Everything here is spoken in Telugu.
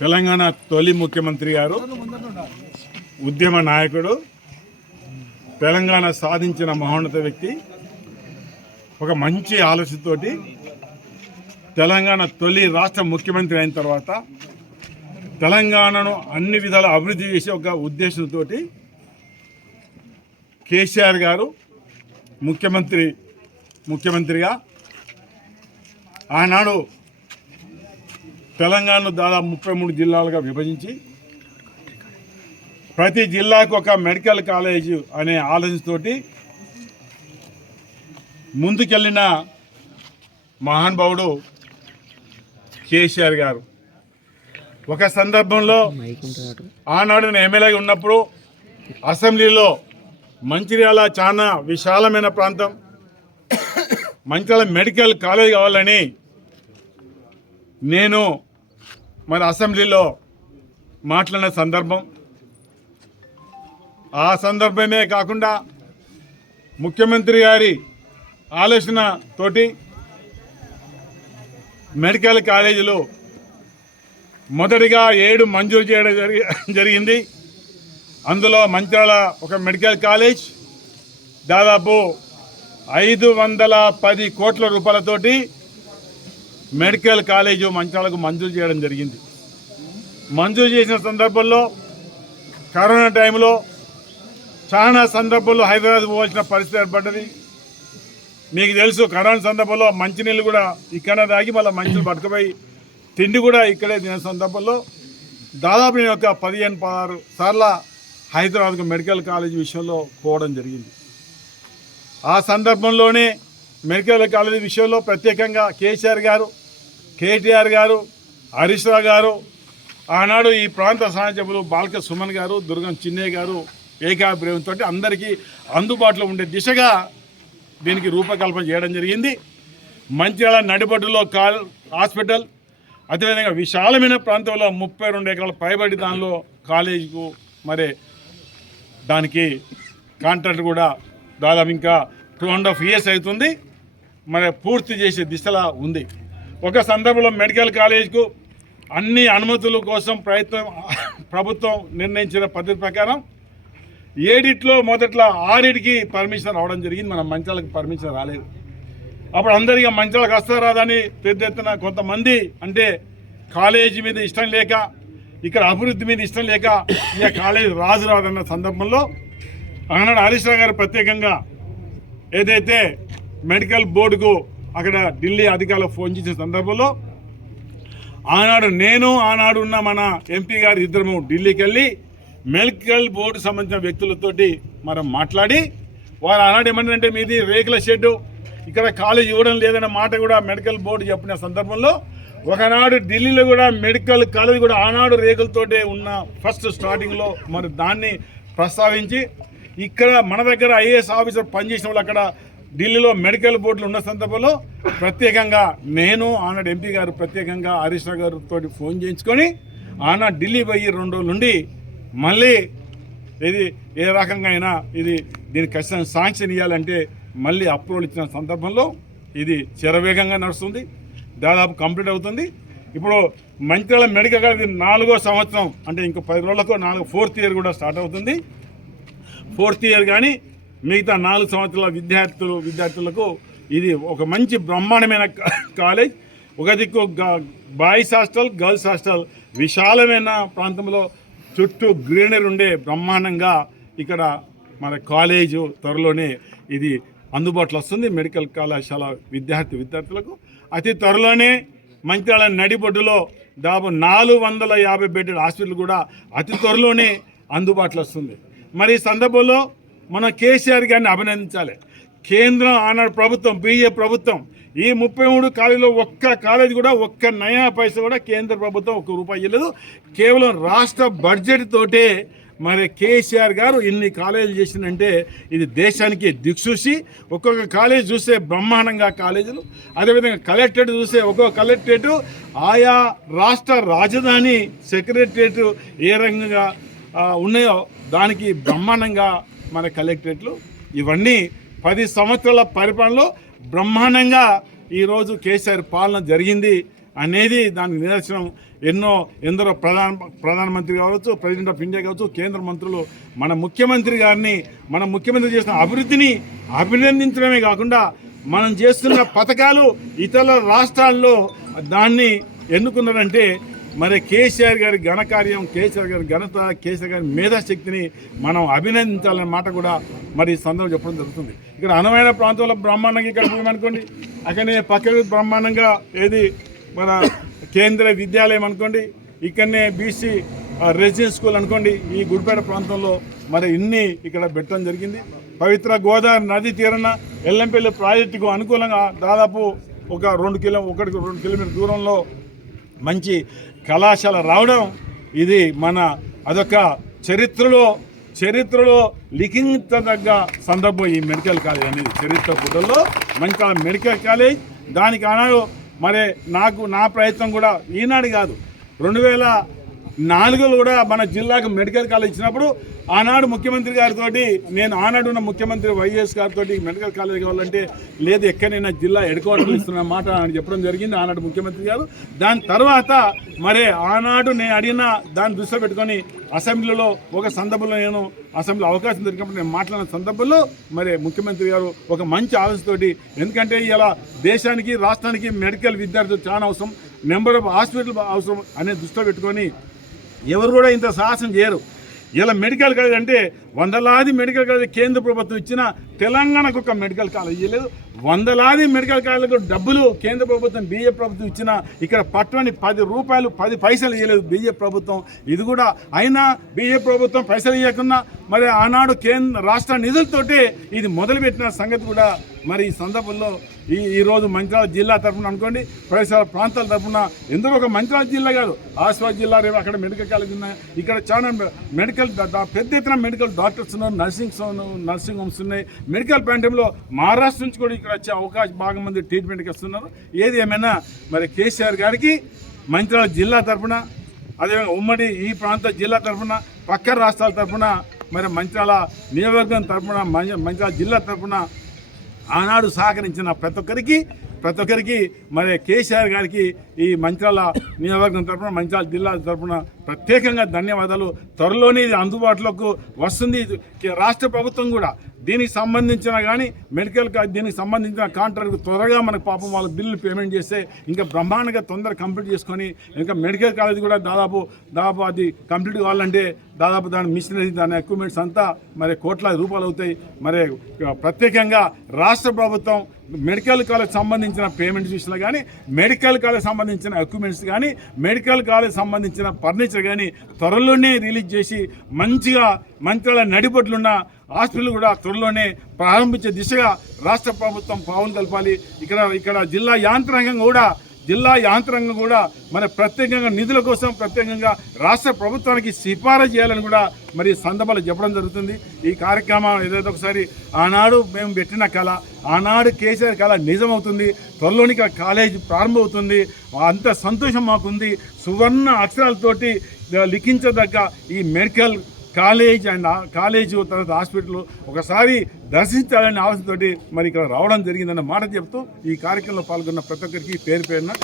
తెలంగాణ తొలి ముఖ్యమంత్రి గారు ఉద్యమ నాయకుడు తెలంగాణ సాధించిన మహోన్నత వ్యక్తి. ఒక మంచి ఆలోచనతోటి తెలంగాణ తొలి రాష్ట్ర ముఖ్యమంత్రి అయిన తర్వాత తెలంగాణను అన్ని విధాల అభివృద్ధి చేసే ఒక ఉద్దేశంతో కేసీఆర్ గారు ముఖ్యమంత్రి ముఖ్యమంత్రిగా ఆనాడు తెలంగాణను దాదాపు ముప్పై మూడు జిల్లాలుగా విభజించి ప్రతి జిల్లాకు ఒక మెడికల్ కాలేజ్ అనే ఆలోచనతోటి ముందుకెళ్ళిన మహానుభావుడు కేసీఆర్ గారు. ఒక సందర్భంలో ఆనాడు నేను ఎమ్మెల్యేగా ఉన్నప్పుడు అసెంబ్లీలో మంచిర్యాల చాలా విశాలమైన ప్రాంతం మంచిర్యాల మెడికల్ కాలేజ్ కావాలని నేను మన అసెంబ్లీలో మాట్లాడిన సందర్భం. ఆ సందర్భమే కాకుండా ముఖ్యమంత్రి గారి ఆలోచన తోటి మెడికల్ కాలేజీలు మొదటిగా ఏడు మంజూరు చేయడం జరిగింది. అందులో మంత్రాల ఒక మెడికల్ కాలేజ్ దాదాపు ఐదు వందల పది కోట్ల రూపాయలతోటి మెడికల్ కాలేజీ మంచాలకు మంజూరు చేయడం జరిగింది. మంజూరు చేసిన సందర్భంలో కరోనా టైంలో చాలా సందర్భంలో హైదరాబాద్ పోవాల్సిన పరిస్థితి ఏర్పడ్డది. మీకు తెలుసు కరోనా సందర్భంలో మంచినీళ్ళు కూడా ఇక్కడ తాగి మళ్ళీ మంచులు పట్టుకుపోయి తిండి కూడా ఇక్కడే తినే సందర్భంలో దాదాపు నేను ఒక పదిహేను పదహారు సార్ల హైదరాబాద్కు మెడికల్ కాలేజ్ విషయంలో పోవడం జరిగింది. ఆ సందర్భంలోనే మెడికల్ కాలేజీ విషయంలో ప్రత్యేకంగా కేసీఆర్ గారు కేటీఆర్ గారు హరీష్ రావు గారు ఆనాడు ఈ ప్రాంత సహాయకులు బాలక సుమన్ గారు దుర్గం చిన్నయ్య గారు ఏకాభిప్రాయంతో అందరికీ అందుబాటులో ఉండే దిశగా దీనికి రూపకల్పన చేయడం జరిగింది. మంచిర్యాల నడిబడ్డులో కాల్ హాస్పిటల్ అదేవిధంగా విశాలమైన ప్రాంతంలో ముప్పై రెండు ఎకరాల పైబడి దానిలో కాలేజీకు మరి దానికి కాంట్రాక్ట్ కూడా దాదాపు ఇంకా టూ అండ్ హాఫ్ ఇయర్స్ అవుతుంది. మరి పూర్తి చేసే దిశలా ఉంది. ఒక సందర్భంలో మెడికల్ కాలేజ్కు అన్ని అనుమతుల కోసం ప్రయత్నం ప్రభుత్వం నిర్ణయించిన పద్ధతి ప్రకారం ఏడిట్లో మొదట్లో ఆరిటికి పర్మిషన్ రావడం జరిగింది. మన మంచాలకు పర్మిషన్ రాలేదు. అప్పుడు అందరికీ మంచాలకు వస్తారాదని పెద్ద ఎత్తున కొంతమంది అంటే కాలేజీ మీద ఇష్టం లేక ఇక్కడ అభివృద్ధి మీద ఇష్టం లేక ఇక కాలేజీ రాజు రాదన్న సందర్భంలో ఆనాడు హరీష్ గారు ప్రత్యేకంగా ఏదైతే మెడికల్ బోర్డుకు అక్కడ ఢిల్లీ అధికారులకు ఫోన్ చేసిన సందర్భంలో ఆనాడు నేను ఆనాడు ఉన్న మన ఎంపీ గారు ఇద్దరము ఢిల్లీకి వెళ్ళి మెడికల్ బోర్డు సంబంధించిన వ్యక్తులతోటి మనం మాట్లాడి వారు ఆనాడు ఏమంటారంటే మీది రేకుల షెడ్డు ఇక్కడ కాలేజ్ ఇవ్వడం లేదన్న మాట కూడా మెడికల్ బోర్డు చెప్పిన సందర్భంలో ఒకనాడు ఢిల్లీలో కూడా మెడికల్ కాలేజ్ కూడా ఆనాడు రేకులతోటే ఉన్న ఫస్ట్ స్టార్టింగ్లో మరి దాన్ని ప్రస్తావించి ఇక్కడ మన దగ్గర ఐఏఎస్ ఆఫీసర్ పనిచేసిన వాళ్ళు అక్కడ ఢిల్లీలో మెడికల్ బోర్డులు ఉన్న సందర్భంలో ప్రత్యేకంగా నేను ఆనాడు ఎంపీ గారు ప్రత్యేకంగా హరీష్ రావు గారితో ఫోన్ చేయించుకొని ఆనాడు ఢిల్లీ పోయి రెండు రోజుల నుండి మళ్ళీ ఇది ఏ రకంగా అయినా ఇది దీనికి ఖచ్చితంగా శాంక్షన్ ఇవ్వాలంటే మళ్ళీ అప్రూవల్ ఇచ్చిన సందర్భంలో ఇది శరవేగంగా నడుస్తుంది. దాదాపు కంప్లీట్ అవుతుంది. ఇప్పుడు మంత్రాల మెడికల్ గారి నాలుగో సంవత్సరం అంటే ఇంకో పది రోజులకు నాలుగు ఫోర్త్ ఇయర్ కూడా స్టార్ట్ అవుతుంది. ఫోర్త్ ఇయర్ కానీ మిగతా నాలుగు సంవత్సరాల విద్యార్థులు విద్యార్థులకు ఇది ఒక మంచి బ్రహ్మాండమైన కాలేజ్. ఒక దిక్కు బాయ్స్ హాస్టల్ గర్ల్స్ హాస్టల్ విశాలమైన ప్రాంతంలో చుట్టూ గ్రీనరీ ఉండే బ్రహ్మాండంగా ఇక్కడ మన కాలేజు త్వరలోనే ఇది అందుబాటులో వస్తుంది. మెడికల్ కళాశాల విద్యార్థి విద్యార్థులకు. అతి త్వరలోనే మంచిర్యాల నడిబొడ్డులో దాదాపు నాలుగు వందల యాభై బెడ్డెడ్ హాస్పిటల్ కూడా అతి త్వరలోనే అందుబాటులో వస్తుంది. మరి ఈ సందర్భంలో మనం కేసీఆర్ గారిని అభినందించాలి. కేంద్రం ఆనాడు ప్రభుత్వం బీజే ప్రభుత్వం ఈ ముప్పై మూడు కాలేజీలో ఒక్క కాలేజీ కూడా ఒక్క నయా పైసా కూడా కేంద్ర ప్రభుత్వం ఒక్క రూపాయి ఇవ్వలేదు. కేవలం రాష్ట్ర బడ్జెట్ తోటే మరి కేసీఆర్ గారు ఇన్ని కాలేజీలు చేసిందంటే ఇది దేశానికి దిక్సూసి ఒక్కొక్క కాలేజ్ చూస్తే బ్రహ్మాండంగా కాలేజీలు. అదేవిధంగా కలెక్టరేట్ చూస్తే ఒక్కొక్క కలెక్టరేటు ఆయా రాష్ట్ర రాజధాని సెక్రటరేట్ ఏ రకంగా ఉన్నాయో దానికి బ్రహ్మాండంగా మన కలెక్టరేట్లు. ఇవన్నీ పది సంవత్సరాల పరిపాలనలో బ్రహ్మాండంగా ఈరోజు కేసీఆర్ పాలన జరిగింది అనేది దానికి నిదర్శనం. ఎన్నో ఎందరో ప్రధాన ప్రధానమంత్రి కావచ్చు ప్రెసిడెంట్ ఆఫ్ ఇండియా కావచ్చు కేంద్ర మంత్రులు మన ముఖ్యమంత్రి గారిని మన ముఖ్యమంత్రి చేసిన అభివృద్ధిని అభినందించడమే కాకుండా మనం చేస్తున్న పథకాలు ఇతర రాష్ట్రాల్లో దాన్ని ఎన్నుకున్నారంటే మరి కేసీఆర్ గారి ఘనకార్యం కేసీఆర్ గారి ఘనత కేసీఆర్ గారి మేధాశక్తిని మనం అభినందించాలనే మాట కూడా మరి ఈ సందర్భం చెప్పడం జరుగుతుంది. ఇక్కడ అనువైన ప్రాంతంలో బ్రహ్మాండంగా ఇక్కడ పోయామనుకోండి అక్కడనే పక్క బ్రహ్మాండంగా ఏది మన కేంద్ర విద్యాలయం అనుకోండి. ఇక్కడనే బీసీ రెసిడెన్స్ స్కూల్ అనుకోండి. ఈ గుడిపేట ప్రాంతంలో మరి ఇన్ని ఇక్కడ పెట్టడం జరిగింది. పవిత్ర గోదావరి నది తీరన ఎల్లంపల్లి ప్రాజెక్టుకు అనుకూలంగా దాదాపు ఒక రెండు కిలో ఒకటి రెండు కిలోమీటర్ దూరంలో మంచి కళాశాల రావడం ఇది మన అదొక చరిత్రలో చరిత్రలో లిఖించదగ్గ సందర్భం ఈ మెడికల్ కాలేజ్ అనేది. చరిత్ర పుటల్లో మంచి ఆ మెడికల్ కాలేజ్. దానికి ఆనాడు మరి నాకు నా ప్రయత్నం కూడా ఈనాడు కాదు. రెండు వేల నాలుగులు కూడా మన జిల్లాకు మెడికల్ కాలేజ్ ఇచ్చినప్పుడు ఆనాడు ముఖ్యమంత్రి గారితో నేను ఆనాడు ఉన్న ముఖ్యమంత్రి వైఎస్ గారితో మెడికల్ కాలేజ్ కావాలంటే లేదు ఎక్కడైనా జిల్లా ఎడుకోవడం ఇస్తున్న మాట అని చెప్పడం జరిగింది ఆనాడు ముఖ్యమంత్రి గారు. దాని తర్వాత మరి ఆనాడు నేను అడిగిన దాన్ని దృష్టిలో పెట్టుకొని అసెంబ్లీలో ఒక సందర్భంలో నేను అసెంబ్లీ అవకాశం దొరికినప్పుడు నేను మాట్లాడిన సందర్భంలో మరి ముఖ్యమంత్రి గారు ఒక మంచి ఆలోచనతోటి ఎందుకంటే ఇలా దేశానికి రాష్ట్రానికి మెడికల్ విద్యార్థులు చాలా అవసరం నెంబర్ ఆఫ్ హాస్పిటల్ అవసరం అనే దృష్టిలో పెట్టుకొని ఎవరు కూడా ఇంత సాహసం చేయరు. ఇలా మెడికల్ కాలేజ్ అంటే వందలాది మెడికల్ కాలేజ్ కేంద్ర ప్రభుత్వం ఇచ్చిన తెలంగాణకు ఒక మెడికల్ కాలేజ్ ఇవ్వలేదు వందలాది మెడికల్ కాలేజీలకు డబ్బులు కేంద్ర ప్రభుత్వం బీజేపీ ప్రభుత్వం ఇచ్చిన ఇక్కడ పట్టుని పది రూపాయలు పది పైసలు ఇవ్వలేదు బీజేపీ ప్రభుత్వం. ఇది కూడా అయినా బీజేపీ ప్రభుత్వం పైసలు ఇవ్వకుండా మరి ఆనాడు కేంద్ర రాష్ట్ర నిధులతోటి ఇది మొదలుపెట్టిన సంగతి కూడా మరి ఈ సందర్భంలో ఈ ఈరోజు మంచిర్యాల జిల్లా తరఫున అనుకోండి పరిసర ప్రాంతాల తరఫున ఎందుకు ఒక మంచిర్యాల జిల్లా కాదు ఆసిఫాబాద్ జిల్లా రేపు అక్కడ మెడికల్ కాలేజ్ ఉన్నాయి. ఇక్కడ చాలా మెడికల్ పెద్ద ఎత్తున మెడికల్ డాక్టర్స్ ఉన్నారు నర్సింగ్ నర్సింగ్ హోమ్స్ ఉన్నాయి. మెడికల్ ప్రాంతంలో మహారాష్ట్ర నుంచి కూడా ఇక్కడ వచ్చే అవకాశం బాగా మంది ట్రీట్మెంట్కి వస్తున్నారు. ఏది ఏమైనా మరి కేసీఆర్ గారికి మంచిర్యాల జిల్లా తరఫున అదేవిధంగా ఉమ్మడి ఈ ప్రాంత జిల్లా తరఫున పక్క రాష్ట్రాల తరఫున మరి మంచిర్యాల నియోజకవర్గం తరఫున మంచి- మంచిర్యాల జిల్లా తరఫున ఆనాడు సహకరించిన ప్రతి ఒక్కరికి ప్రతి ఒక్కరికి మరి కేసీఆర్ గారికి ఈ మంచాల నియోజకవర్గం తరఫున మంచాల జిల్లా తరఫున ప్రత్యేకంగా ధన్యవాదాలు. త్వరలోనే ఇది అందుబాటులోకి వస్తుంది. రాష్ట్ర ప్రభుత్వం కూడా దీనికి సంబంధించిన కానీ మెడికల్ దీనికి సంబంధించిన కాంట్రాక్ట్ త్వరగా మనకు పాపం వాళ్ళ బిల్లు పేమెంట్ చేస్తే ఇంకా బ్రహ్మాండంగా తొందర కంప్లీట్ చేసుకొని ఇంకా మెడికల్ కాలేజ్ కూడా దాదాపు దాదాపు అది కంప్లీట్ కావాలంటే దాదాపు దాని మిషనరీ దాని ఎక్విప్మెంట్స్ అంతా మరి కోట్లాది రూపాయలు అవుతాయి. మరి ప్రత్యేకంగా రాష్ట్ర ప్రభుత్వం మెడికల్ కాలేజ్ సంబంధించిన పేమెంట్స్ విషయంలో కానీ మెడికల్ కాలేజ్ సంబంధించిన ఎక్విప్మెంట్స్ కానీ మెడికల్ కాలేజ్ సంబంధించిన ఫర్నిచర్ కానీ త్వరలోనే రిలీజ్ చేసి మంచిగా మంత్రాల నడిపట్లున్న హాస్పిటల్ కూడా త్వరలోనే ప్రారంభించే దిశగా రాష్ట్ర ప్రభుత్వం పావులు కలపాలి ఇక్కడ ఇక్కడ జిల్లా యాంత్రాంగం కూడా జిల్లా యాంత్రాంగం కూడా మరి ప్రత్యేకంగా నిధుల కోసం ప్రత్యేకంగా రాష్ట్ర ప్రభుత్వానికి సిఫారసు చేయాలని కూడా మరి సందర్భాలు చెప్పడం జరుగుతుంది. ఈ కార్యక్రమం ఏదైతే ఒకసారి ఆనాడు మేము పెట్టిన కళ ఆనాడు కేసీఆర్ కళ నిజమవుతుంది త్వరలోని ఇక్కడ కాలేజ్ ప్రారంభమవుతుంది. అంత సంతోషం మాకుంది. సువర్ణ అక్షరాలతోటి లిఖించదగ్గ ఈ మెడికల్ కాలేజ్ అండ్ కాలేజ్ తర్వాత హాస్పిటల్ ఒకసారి దర్శించాలనే ఆలోచనతోటి మరి ఇక్కడ రావడం జరిగిందన్న మాట చెప్తూ ఈ కార్యక్రమంలో పాల్గొన్న ప్రతి ఒక్కరికి పేరు పేరున